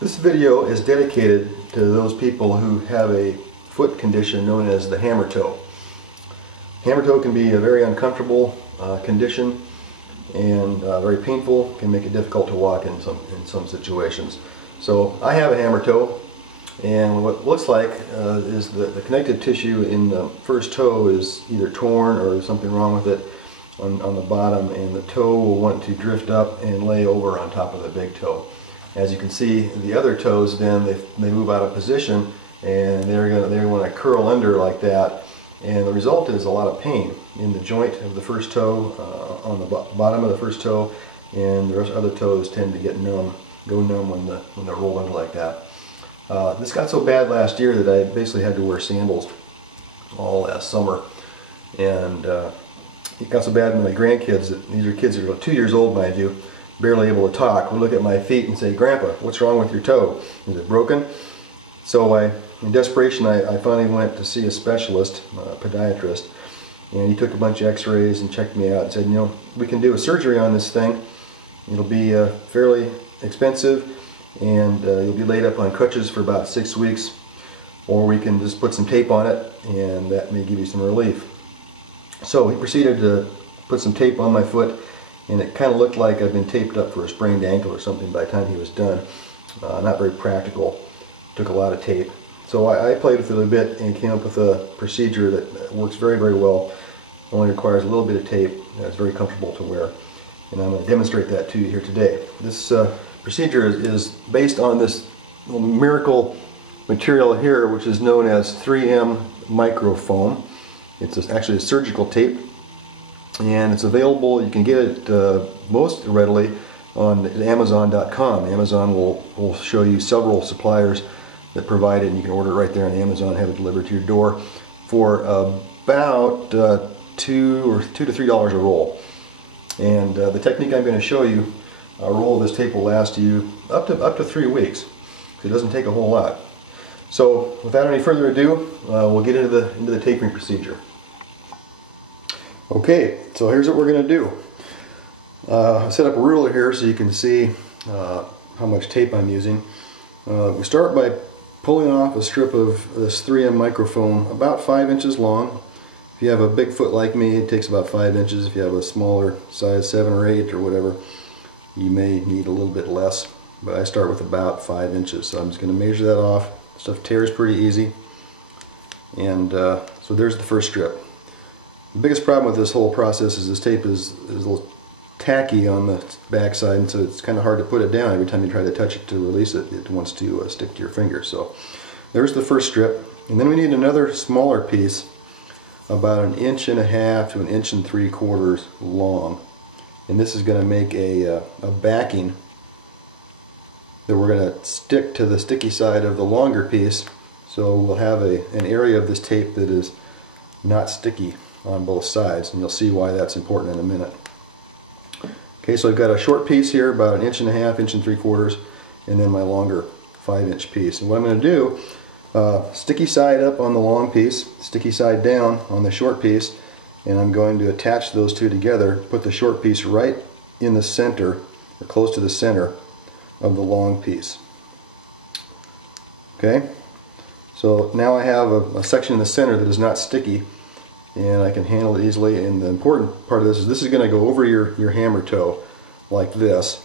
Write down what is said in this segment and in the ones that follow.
This video is dedicated to those people who have a foot condition known as the hammer toe. Hammer toe can be a very uncomfortable condition and very painful, can make it difficult to walk in some situations. So I have a hammer toe, and what it looks like is the connective tissue in the first toe is either torn or something wrong with it on the bottom, and the toe will want to drift up and lay over on top of the big toe. As you can see, the other toes then they move out of position, and they want to curl under like that, and the result is a lot of pain in the joint of the first toe, on the bottom of the first toe, and the rest of the other toes tend to go numb when they're rolled under like that. This got so bad last year that I basically had to wear sandals all last summer, and it got so bad with my grandkids that these are kids that are 2 years old, mind you, barely able to talk, would look at my feet and say, "Grandpa, what's wrong with your toe? Is it broken?" So in desperation, I finally went to see a specialist, a podiatrist, and he took a bunch of x-rays and checked me out and said, "You know, we can do a surgery on this thing. It'll be fairly expensive, and you'll be laid up on crutches for about 6 weeks, or we can just put some tape on it, and that may give you some relief." So he proceeded to put some tape on my foot, and it kind of looked like I'd been taped up for a sprained ankle or something by the time he was done. Not very practical. Took a lot of tape. So I played with it a bit and came up with a procedure that works very, very well. Only requires a little bit of tape, and it's very comfortable to wear. And I'm going to demonstrate that to you here today. This procedure is based on this little miracle material here, which is known as 3M microfoam. It's actually a surgical tape, and it's available. You can get it most readily on Amazon.com. Amazon will show you several suppliers that provide it, and you can order it right there on Amazon and have it delivered to your door for about $2 to $3 a roll. And the technique I'm going to show you, a roll of this tape will last you up to 3 weeks. It doesn't take a whole lot. So without any further ado, we'll get into the taping procedure. Okay, so here's what we're going to do. I set up a ruler here so you can see how much tape I'm using. We start by pulling off a strip of this 3M microfoam about 5 inches long. If you have a big foot like me, it takes about 5 inches. If you have a smaller size, 7 or 8 or whatever, you may need a little bit less. But I start with about 5 inches, so I'm just going to measure that off. Stuff tears pretty easy. And so there's the first strip. The biggest problem with this whole process is this tape is a little tacky on the back side, and so it's kind of hard to put it down. Every time you try to touch it to release it, it wants to stick to your finger. So there's the first strip, and then we need another smaller piece about 1.5 inches to 1 3/4 long, and this is going to make a backing that we're going to stick to the sticky side of the longer piece, so we'll have an area of this tape that is not sticky on both sides, and you'll see why that's important in a minute. Okay, so I've got a short piece here, about 1.5 inches, 1 3/4, and then my longer 5-inch piece. And what I'm going to do, sticky side up on the long piece, sticky side down on the short piece, and I'm going to attach those two together, put the short piece right in the center, or close to the center of the long piece. Okay, so now I have a section in the center that is not sticky, and I can handle it easily. And the important part of this is going to go over your hammer toe like this,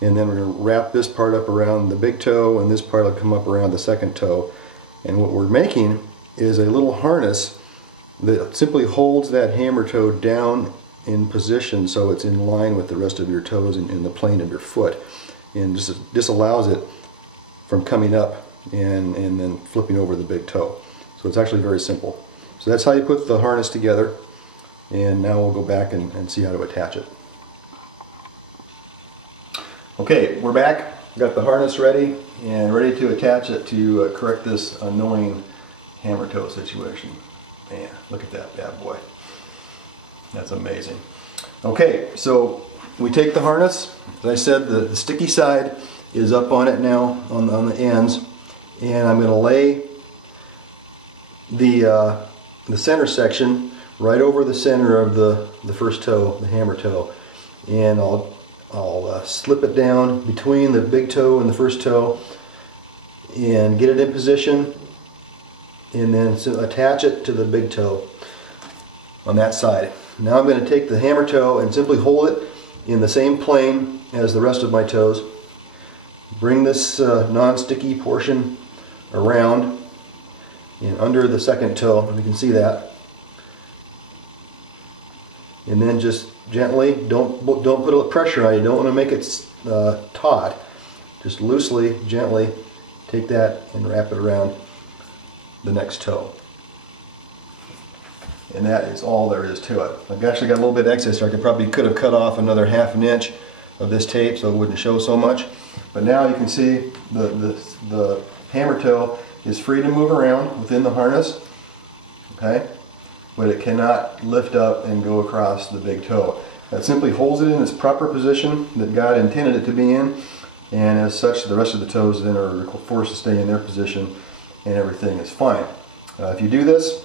and then we're going to wrap this part up around the big toe, and this part will come up around the second toe. And what we're making is a little harness that simply holds that hammer toe down in position so it's in line with the rest of your toes in the plane of your foot, and just disallows it from coming up and then flipping over the big toe. So it's actually very simple. So that's how you put the harness together, and now we'll go back and see how to attach it. Okay, we're back. Got the harness ready and ready to attach it to correct this annoying hammer toe situation. Man, look at that bad boy. That's amazing. Okay, so we take the harness. As I said, the sticky side is up on it now on the ends, and I'm going to lay the center section right over the center of the first toe, the hammer toe, and I'll slip it down between the big toe and the first toe, and get it in position, and then attach it to the big toe on that side. Now I'm going to take the hammer toe and simply hold it in the same plane as the rest of my toes. Bring this non-sticky portion around and under the second toe, and we can see that. And then just gently, don't put a pressure on it. You don't want to make it taut. Just loosely, gently take that and wrap it around the next toe. And that is all there is to it. I've actually got a little bit of excess here. I could have cut off another ½ an inch of this tape so it wouldn't show so much. But now you can see the hammer toe is free to move around within the harness, okay? But it cannot lift up and go across the big toe. That simply holds it in its proper position that God intended it to be in, and as such the rest of the toes then are forced to stay in their position and everything is fine. If you do this,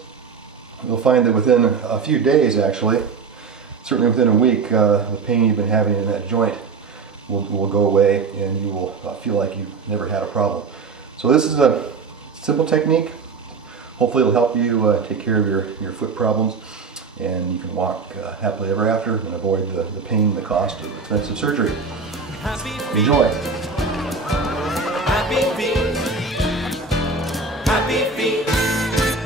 you'll find that within a few days, actually, certainly within a week, the pain you've been having in that joint will go away and you will feel like you've never had a problem. So this is a simple technique. Hopefully it'll help you take care of your foot problems, and you can walk happily ever after and avoid the pain and the cost of expensive surgery. Enjoy. Happy feet. Happy feet.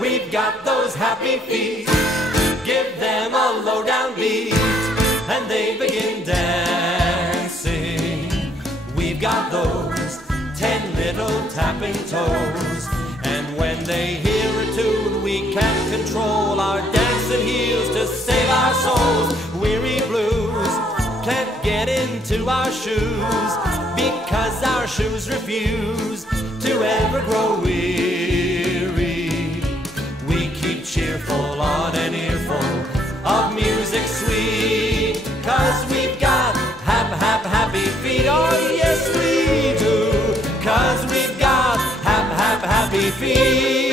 We've got those happy feet. Give them a low down beat and they begin dancing. We've got those 10 little tapping toes, and when they hear a tune we can't control our dancing heels to save our souls. Weary blues can't get into our shoes because our shoes refuse to ever grow weary. We keep cheerful on an earful of music sweet, 'cause we've got happy feet. Oh yes we do, 'cause we've got happy feet.